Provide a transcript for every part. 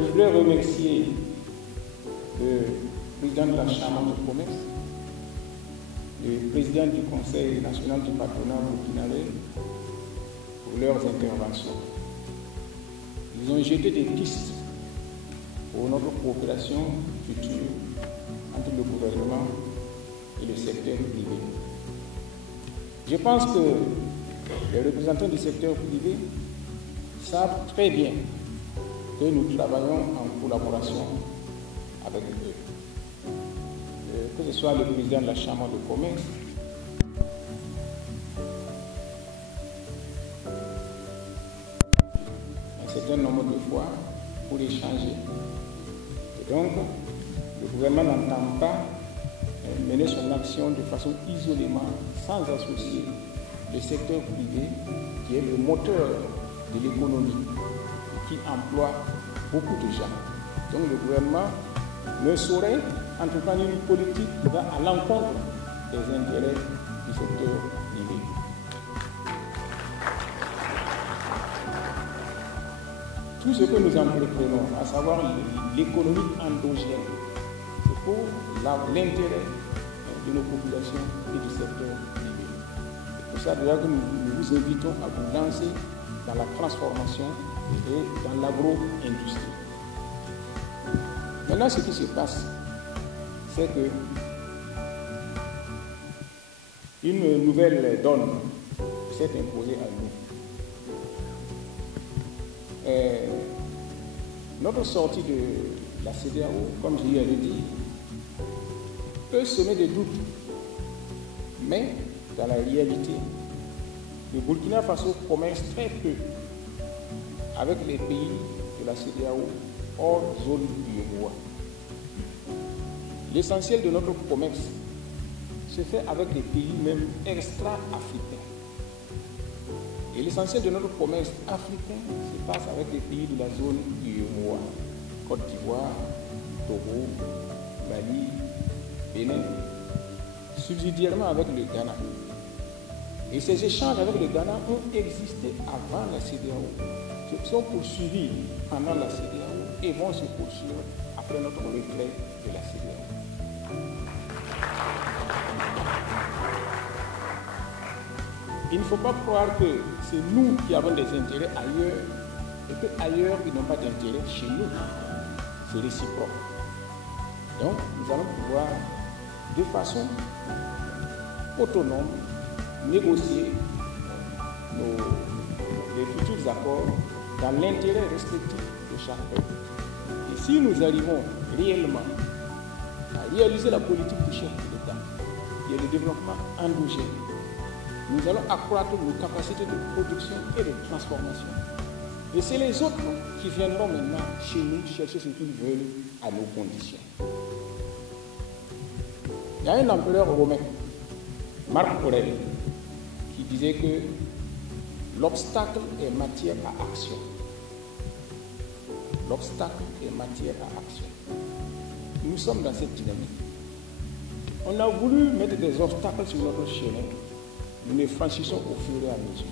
Je voudrais remercier le président de la Chambre de commerce, le président du Conseil national du patronat burkinabé pour leurs interventions. Ils ont jeté des pistes pour notre coopération future entre le gouvernement et le secteur privé. Je pense que les représentants du secteur privé savent très bien que nous travaillons en collaboration avec eux. Que ce soit le président de la Chambre de commerce, un certain nombre de fois pour échanger. Et donc, le gouvernement n'entend pas mener son action de façon isolément, sans associer le secteur privé, qui est le moteur de l'économie, qui emploie beaucoup de gens. Donc le gouvernement ne saurait entreprendre une politique qui va à l'encontre des intérêts du secteur privé. Tout ce que nous entreprenons, à savoir l'économie endogène, c'est pour l'intérêt de nos populations et du secteur privé. C'est pour ça déjà que nous vous invitons à vous lancer dans la transformation et dans l'agro-industrie. Maintenant, ce qui se passe, c'est que une nouvelle donne s'est imposée à nous. Notre sortie de la CEDEAO, comme je l'ai dit, peut semer des doutes. Mais, dans la réalité, le Burkina Faso commerce très peu avec les pays de la CEDEAO hors zone UEMOA. L'essentiel de notre commerce se fait avec les pays même extra-africains. Et l'essentiel de notre commerce africain se passe avec les pays de la zone UEMOA. Côte d'Ivoire, Togo, Mali, Bénin, subsidiairement avec le Ghana. Et ces échanges avec le Ghana ont existé avant la CEDEAO, se sont poursuivis pendant la CEDEAO et vont se poursuivre après notre retrait de la CEDEAO. Il ne faut pas croire que c'est nous qui avons des intérêts ailleurs et qu'ailleurs ils n'ont pas d'intérêt chez nous. C'est réciproque. Donc nous allons pouvoir de façon autonome négocier les futurs accords dans l'intérêt respectif de chaque peuple. Et si nous arrivons réellement à réaliser la politique du chef de l'État, qui est le développement endogène, nous allons accroître nos capacités de production et de transformation. Et c'est les autres qui viendront maintenant chez nous chercher ce qu'ils veulent à nos conditions. Il y a un empereur romain, Marc Aurèle, qui disait que l'obstacle est matière à action. L'obstacle est matière à action. Nous sommes dans cette dynamique. On a voulu mettre des obstacles sur notre chemin. Nous les franchissons au fur et à mesure.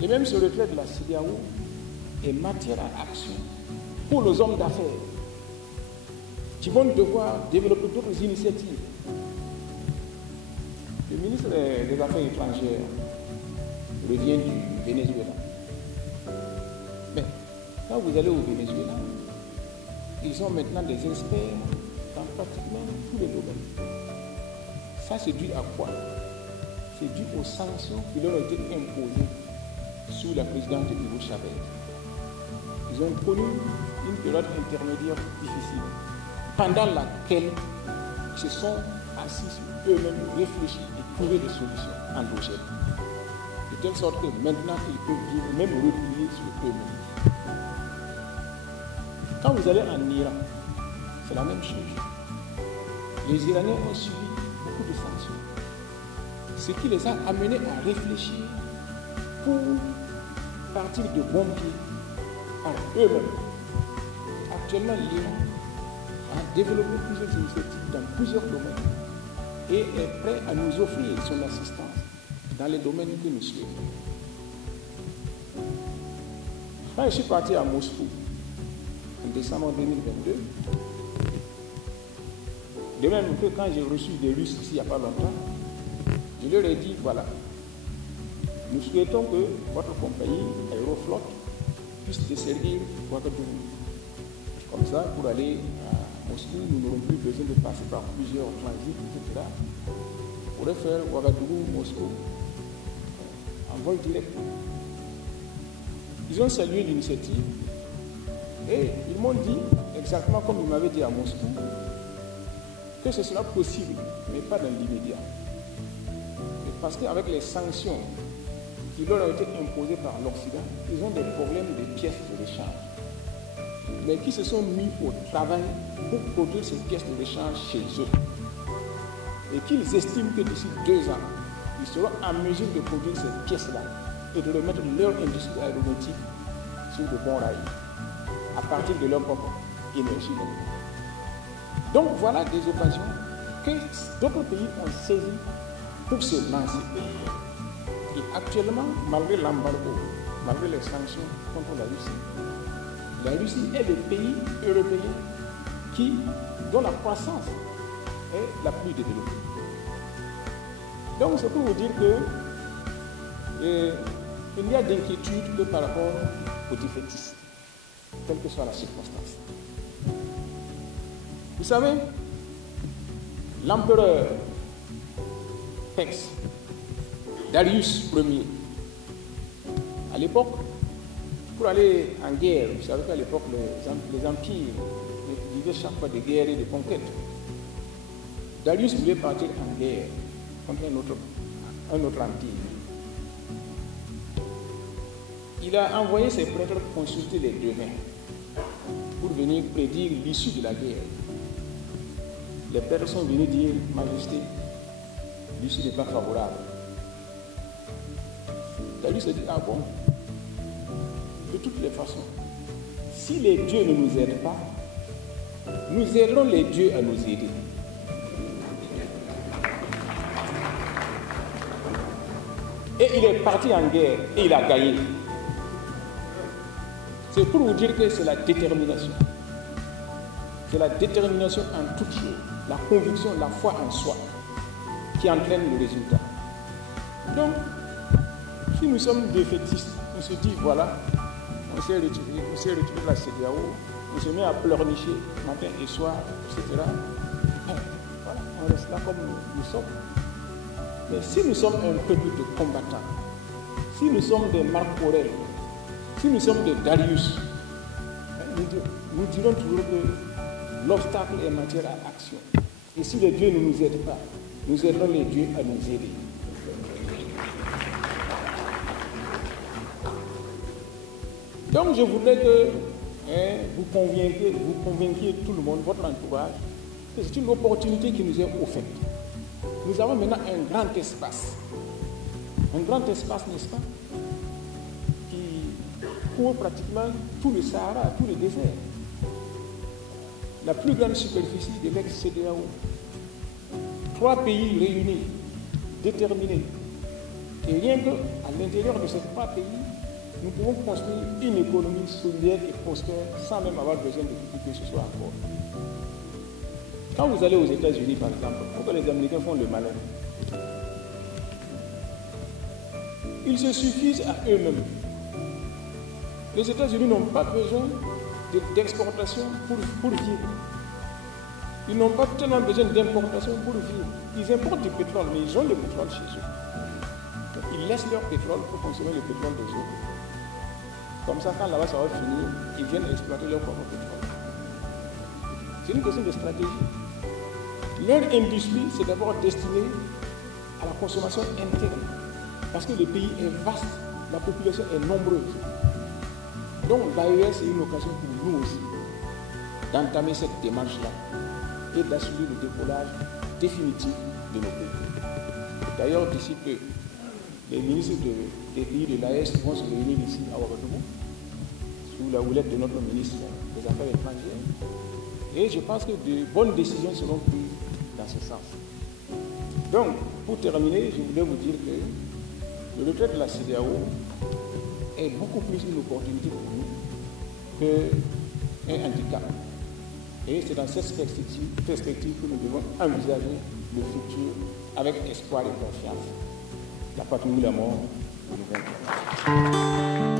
Et même ce retrait de la CEDEAO est matière à action pour les hommes d'affaires qui vont devoir développer d'autres initiatives. Le ministre des Affaires étrangères revient du Venezuela. Mais quand vous allez au Venezuela, ils ont maintenant des experts dans pratiquement tous les domaines. Ça, c'est dû à quoi? C'est dû aux sanctions qui leur ont été imposées sous la présidence de Hugo Chavez. Ils ont connu une période intermédiaire difficile, pendant laquelle ils se sont assis sur eux-mêmes, réfléchis et trouvé des solutions endogènes. De telle sorte que maintenant, ils peuvent vivre, même replier sur eux-mêmes. Quand vous allez en Iran, c'est la même chose. Les Iraniens ont subi beaucoup de sanctions. Ce qui les a amenés à réfléchir pour partir de bons pieds par eux-mêmes. Actuellement, l'Iran a développé plusieurs initiatives dans plusieurs domaines et est prêt à nous offrir son assistance dans les domaines que nous souhaitons. Quand je suis parti à Moscou, en décembre 2022. De même que quand j'ai reçu des Russes ici il n'y a pas longtemps, je leur ai dit, voilà, nous souhaitons que votre compagnie Aeroflot puisse desservir Ouagadougou. Comme ça, pour aller à Moscou, nous n'aurons plus besoin de passer par plusieurs transits, etc. On pourrait faire Ouagadougou-Moscou en vol direct. Ils ont salué l'initiative et ils m'ont dit, exactement comme ils m'avaient dit à Moscou, que ce sera possible, mais pas dans l'immédiat. Parce qu'avec les sanctions qui leur ont été imposées par l'Occident, ils ont des problèmes de pièces de rechange. Mais qui se sont mis au travail pour produire ces pièces de rechange chez eux. Et qu'ils estiment que d'ici 2 ans, ils seront en mesure de produire ces pièces-là et de remettre leur industrie aéronautique sur de bons rails, à partir de leur propre énergie. Donc voilà des occasions que d'autres pays ont saisies pour se lancer. Et actuellement, malgré l'embargo, malgré les sanctions contre la Russie est le pays européen dont la croissance est la plus développée. Donc c'est pour vous dire qu'il n'y a d'inquiétude que par rapport aux défaitistes, quelle que soit la circonstance. Vous savez, l'empereur Perse, Darius Ier, à l'époque, pour aller en guerre, vous savez qu'à l'époque, les empires vivaient chaque fois de guerres et de conquêtes. Darius voulait partir en guerre contre un autre empire. Il a envoyé ses prêtres consulter les devins pour venir prédire l'issue de la guerre. Les prêtres sont venus dire, Majesté, l'issue n'est pas favorable. Darius a dit, ah bon? De toutes les façons, si les dieux ne nous aident pas, nous aiderons les dieux à nous aider. Et il est parti en guerre et il a gagné. C'est pour vous dire que c'est la détermination. C'est la détermination en toutes choses, la conviction, la foi en soi qui entraîne le résultat. Donc, si nous sommes défaitistes, on se dit voilà, on s'est retiré de la CEDEAO, on se met à pleurnicher matin et soir, etc. Voilà, on reste là comme nous sommes. Mais si nous sommes un peuple de combattants, si nous sommes des Marc Aurèle, si nous sommes des Darius, nous dirons toujours que l'obstacle est matière à action. Et si les dieux ne nous aident pas, nous aiderons les dieux à nous aider. Donc je voudrais que vous convainquiez tout le monde, votre entourage, que c'est une opportunité qui nous est offerte. Nous avons maintenant un grand espace. Un grand espace, n'est-ce pas, qui couvre pratiquement tout le Sahara, tout le désert. La plus grande superficie de l'ex-CEDEAO. 3 pays réunis, déterminés. Et rien qu'à l'intérieur de ces 3 pays, nous pouvons construire une économie solidaire et prospère sans même avoir besoin de qui que ce soit encore. Quand vous allez aux États-Unis, par exemple, pourquoi les Américains font le malin? Ils se suffisent à eux-mêmes. Les États-Unis n'ont pas besoin d'exportation pour vivre. Ils n'ont pas tellement besoin d'importation pour vivre. Ils importent du pétrole, mais ils ont le pétrole chez eux. Donc, ils laissent leur pétrole pour consommer le pétrole des autres. Comme ça, quand là-bas ça va finir, ils viennent exploiter leur propre pétrole. C'est une question de stratégie. Leur industrie, c'est d'abord destiné à la consommation interne. Parce que le pays est vaste, la population est nombreuse. Donc d'ailleurs, c'est une occasion pour nous aussi d'entamer cette démarche-là et d'assurer le décollage définitif de nos pays. D'ailleurs, d'ici peu, les ministres des pays de l'AES vont se réunir ici à Ouagadougou, sous la houlette de notre ministre des Affaires étrangères. Et je pense que de bonnes décisions seront prises dans ce sens. Donc, pour terminer, je voulais vous dire que le retrait de la CEDEAO est beaucoup plus une opportunité pour nous que un handicap. Et c'est dans cette perspective que nous devons envisager le futur avec espoir et confiance. La patrie ou la mort, nous vaincrons.